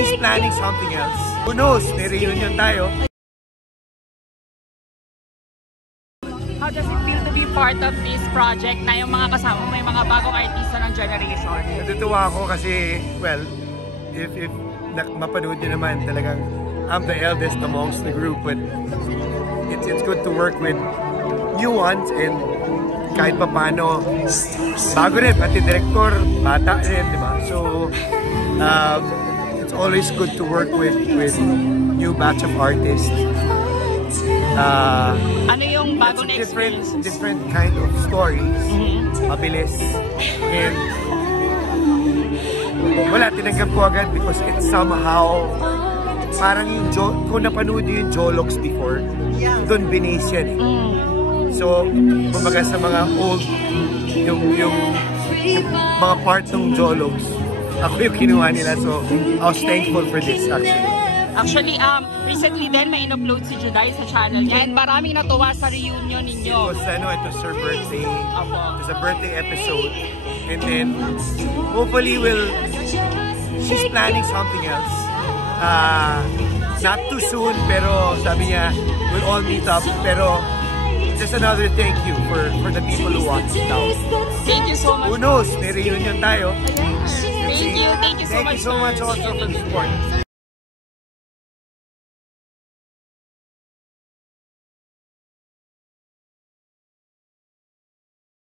she's planning something else. Who knows? May reunion tayo. How does it feel to be part of this project na yung mga kasama mo, yung mga bagong artista ng generation? Natutuwa ako kasi, well, if mapanood nyo naman, talagang I'm the eldest amongst the group, but it's good to work with new ones, and kahit pa paano, bago rin, pati director, bata rin, di ba? So, it's always good to work with new batch of artists. Ano yung bagong experience? Different kind of stories. Mabilis. And wala, tinanggap ko agad because it's somehow parang yung kung napanood yung Jologs before, doon binase yan eh. So, kumbaga sa mga old, yung mga part ng Jologs, ako yung kinuha nila. So, I was thankful for this actually. Actually, recently din may in-upload si Juday sa channel niya and maraming natuwa sa reunion ninyo. It was her birthday. It was a birthday episode. And then, hopefully she's planning something else. Not too soon, pero sabi niya, we'll all meet up. Pero, just another thank you for the people who watch now. Thank you so much. Who knows? May reunion tayo. Thank you so much. Thank you so much also for the support.